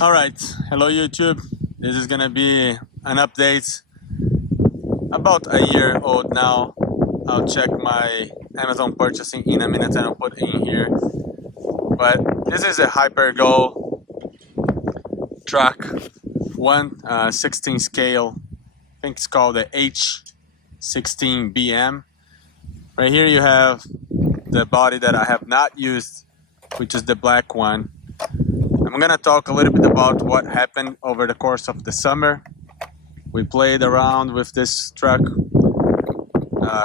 Alright, hello YouTube. This is gonna be an update about a year old now. I'll check my Amazon purchasing in a minute and I'll put it in here. But this is a Hypergo truck, 1/16 scale. I think it's called the H16BM. Right here you have the body that I have not used, which is the black one. I'm gonna talk a little bit about what happened over the course of the summer. We played around with this truck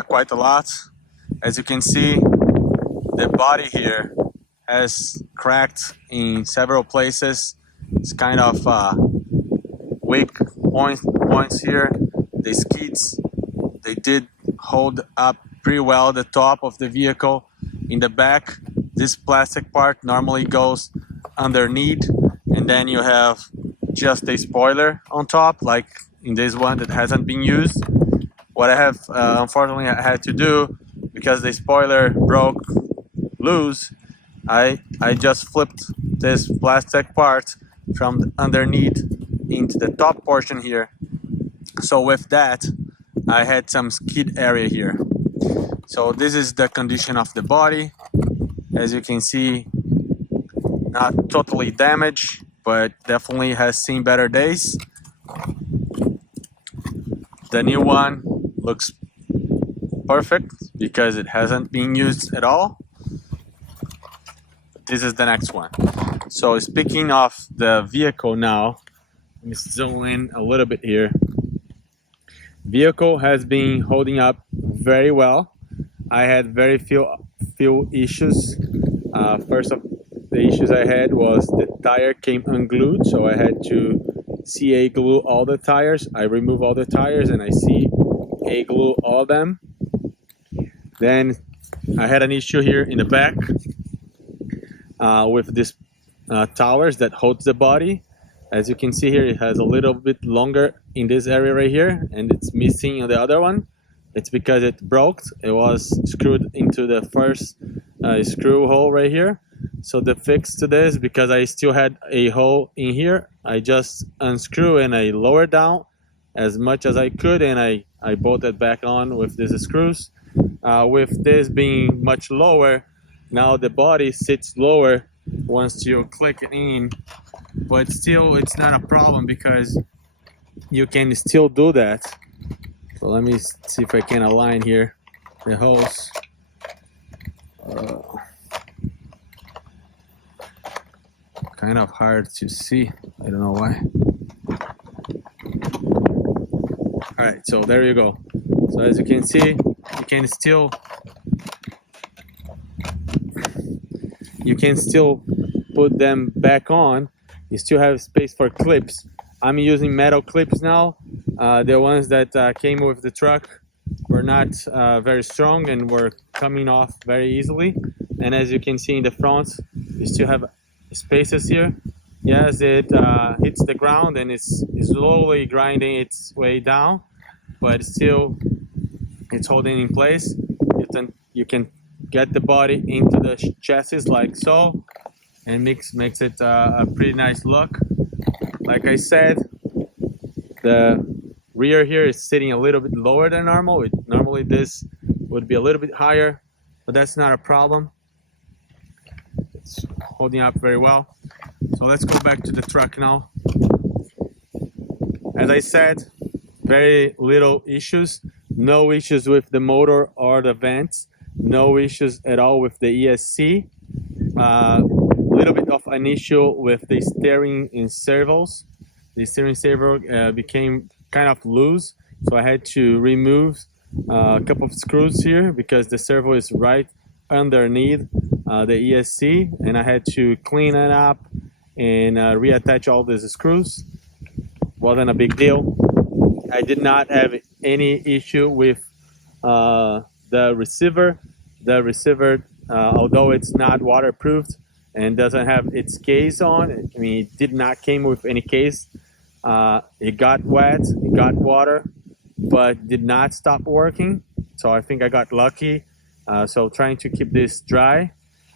quite a lot. As you can see, the body here has cracked in several places. It's kind of weak points here. The skids, they did hold up pretty well the top of the vehicle. In the back, this plastic part normally goes underneath, and then you have just a spoiler on top, like in this one that hasn't been used. What I have unfortunately I had to do, because the spoiler broke loose, I just flipped this plastic part from underneath into the top portion here. So with that, I had some skid area here. So this is the condition of the body. As you can see, not totally damaged, but definitely has seen better days. The new one looks perfect because it hasn't been used at all. This is the next one. So speaking of the vehicle now, let me zoom in a little bit here. Vehicle has been holding up very well. I had very few issues. First of the issues I had was the tire came unglued, so I had to CA glue all the tires. I remove all the tires and I CA glue all of them. Then I had an issue here in the back with this towers that holds the body. As you can see here, it has a little bit longer in this area right here, and it's missing on the other one. It's because it broke. It was screwed into the first screw hole right here. So the fix to this, because I still had a hole in here, I just unscrew and I lower down as much as I could, and I bolted back on with these screws. With this being much lower, now the body sits lower once you click it in, but still it's not a problem because you can still do that. So let me see if I can align here the holes. Kind of hard to see, I don't know why. All right, so there you go. So as you can see, you can still put them back on. You still have space for clips. I'm using metal clips now. The ones that came with the truck were not very strong and were coming off very easily. And as you can see in the front, you still have spaces here. Yes, it hits the ground and it's slowly grinding its way down, but still it's holding in place. You can get the body into the chassis like so, and makes it a pretty nice look. Like I said, the rear here is sitting a little bit lower than normal. Normally this would be a little bit higher, but that's not a problem. It's holding up very well. So let's go back to the truck now. As I said, very little issues. No issues with the motor or the vents. No issues at all with the ESC. Little bit of an issue with the steering and servos. The steering servo became kind of loose, so I had to remove a couple of screws here because the servo is right underneath the ESC, and I had to clean it up and reattach all these screws. Wasn't a big deal. I did not have any issue with the receiver. The receiver, although it's not waterproofed and doesn't have its case on, I mean, it did not came with any case. It got wet, it got water, but did not stop working. So I think I got lucky. So trying to keep this dry.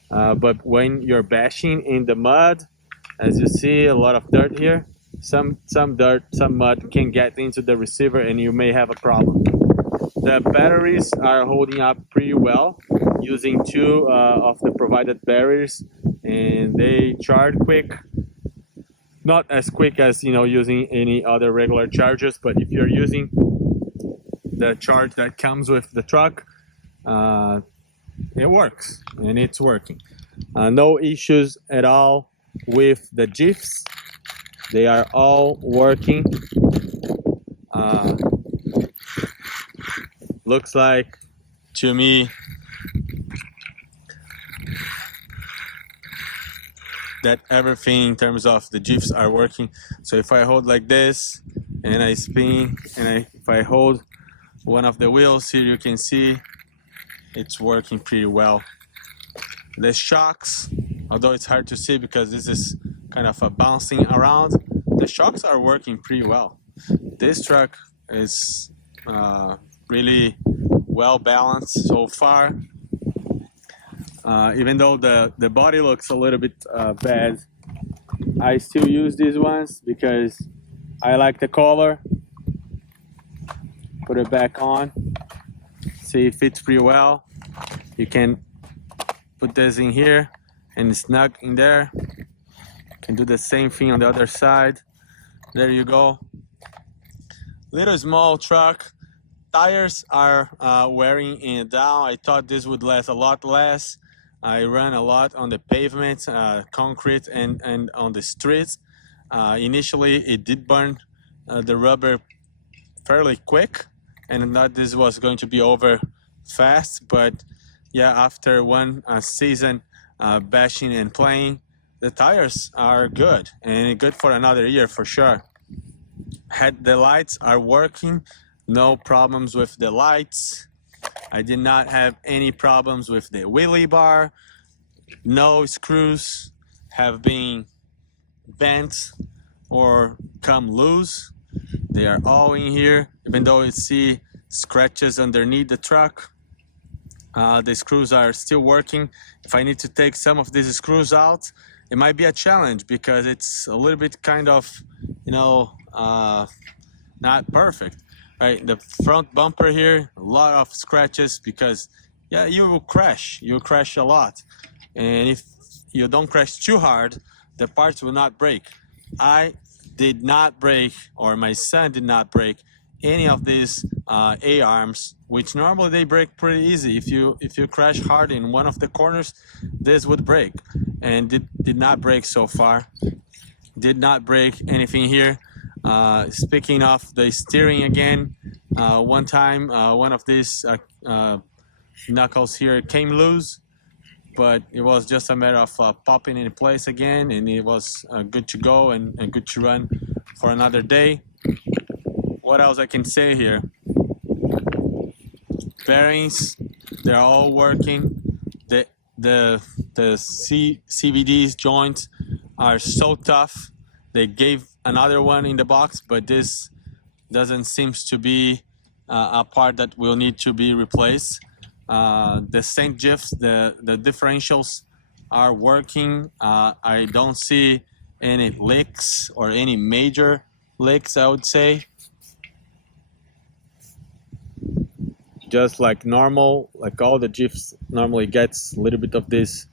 But when you're bashing in the mud, As you see, a lot of dirt here. Some dirt, some mud can get into the receiver and you may have a problem. The batteries are holding up pretty well using two of the provided batteries, and they charge quick. Not as quick as using any other regular chargers, but if you're using the charge that comes with the truck, it works, and it's working. No issues at all with the GIFs. They are all working. Looks like to me that everything in terms of the GIFs are working. So if I hold like this and I spin, and if I hold one of the wheels here, you can see it's working pretty well. The shocks, although it's hard to see because this is kind of a bouncing around, the shocks are working pretty well. This truck is really well balanced so far. Even though the body looks a little bit bad, I still use these ones because I like the color. Put it back on. See, it fits pretty well. You can put this in here and snug in there. You can do the same thing on the other side. There you go. Little small truck. Tires are wearing it down. I thought this would last a lot less. I ran a lot on the pavement, concrete, and on the streets. Initially, it did burn the rubber fairly quick, and I thought this was going to be over fast. But yeah, after one season bashing and playing, the tires are good, and good for another year for sure. The lights are working. No problems with the lights. I did not have any problems with the wheelie bar. No screws have been bent or come loose. They are all in here, even though you see scratches underneath the truck. The screws are still working. If I need to take some of these screws out, it might be a challenge because it's a little bit kind of, not perfect. Right, the front bumper here, a lot of scratches because, yeah, you will crash. You'll crash a lot. And if you don't crash too hard, the parts will not break. I did not break, or my son did not break, any of these A-arms, which normally they break pretty easy. If you crash hard in one of the corners, this would break. And did not break so far. Did not break anything here. Speaking of the steering again, one time one of these knuckles here came loose, but it was just a matter of popping in place again, and it was good to go and good to run for another day. What else I can say here? Bearings, they're all working. The CVDs joints are so tough. They gave another one in the box, but this doesn't seem to be a part that will need to be replaced. The St. GIFs, the differentials are working. I don't see any leaks or any major leaks, I would say. Just like normal, like all the GIFs normally gets a little bit of this,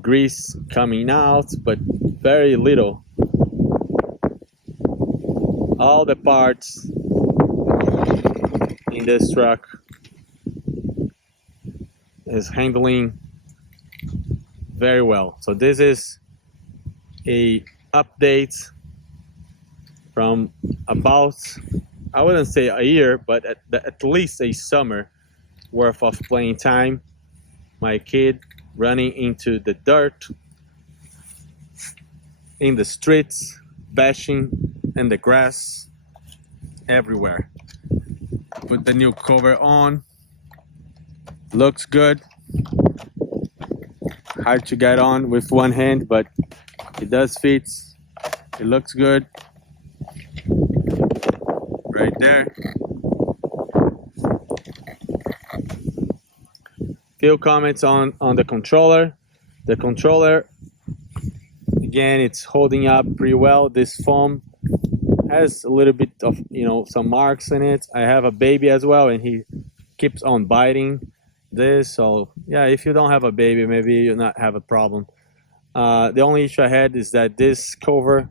grease coming out, but very little. All the parts in this truck is handling very well. So this is a update from about, I wouldn't say a year, but at least a summer worth of playing time. My kid running into the dirt, in the streets, bashing in the grass, everywhere. Put the new cover on. Looks good. Hard to get on with one hand, but it does fit. It looks good. Right there. Few comments on the controller. The controller again, it's holding up pretty well. This foam has a little bit of, you know, some marks in it. I have a baby as well, and he keeps on biting this. So yeah, if you don't have a baby, maybe you'll not have a problem. The only issue I had is that this cover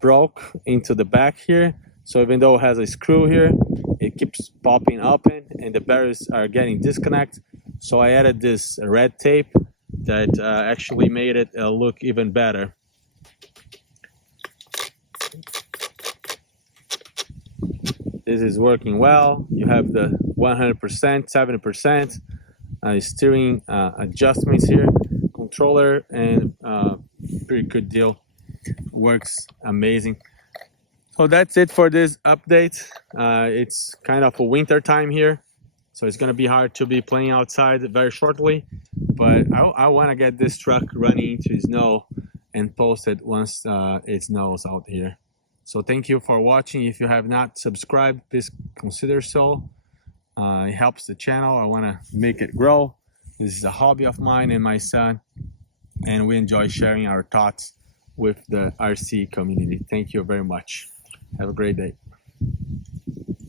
broke into the back here. So even though it has a screw here, it keeps popping open and the barrels are getting disconnected. So I added this red tape that actually made it look even better. This is working well. You have the 100%, 70% steering adjustments here, controller, and pretty good deal. Works amazing. So that's it for this update. It's kind of a winter time here, so it's gonna be hard to be playing outside very shortly, but I want to get this truck running into snow and post it once it snows out here. So thank you for watching. If you have not subscribed, please consider so. It helps the channel. I want to make it grow. This is a hobby of mine and my son, and we enjoy sharing our thoughts with the RC community. Thank you very much. Have a great day.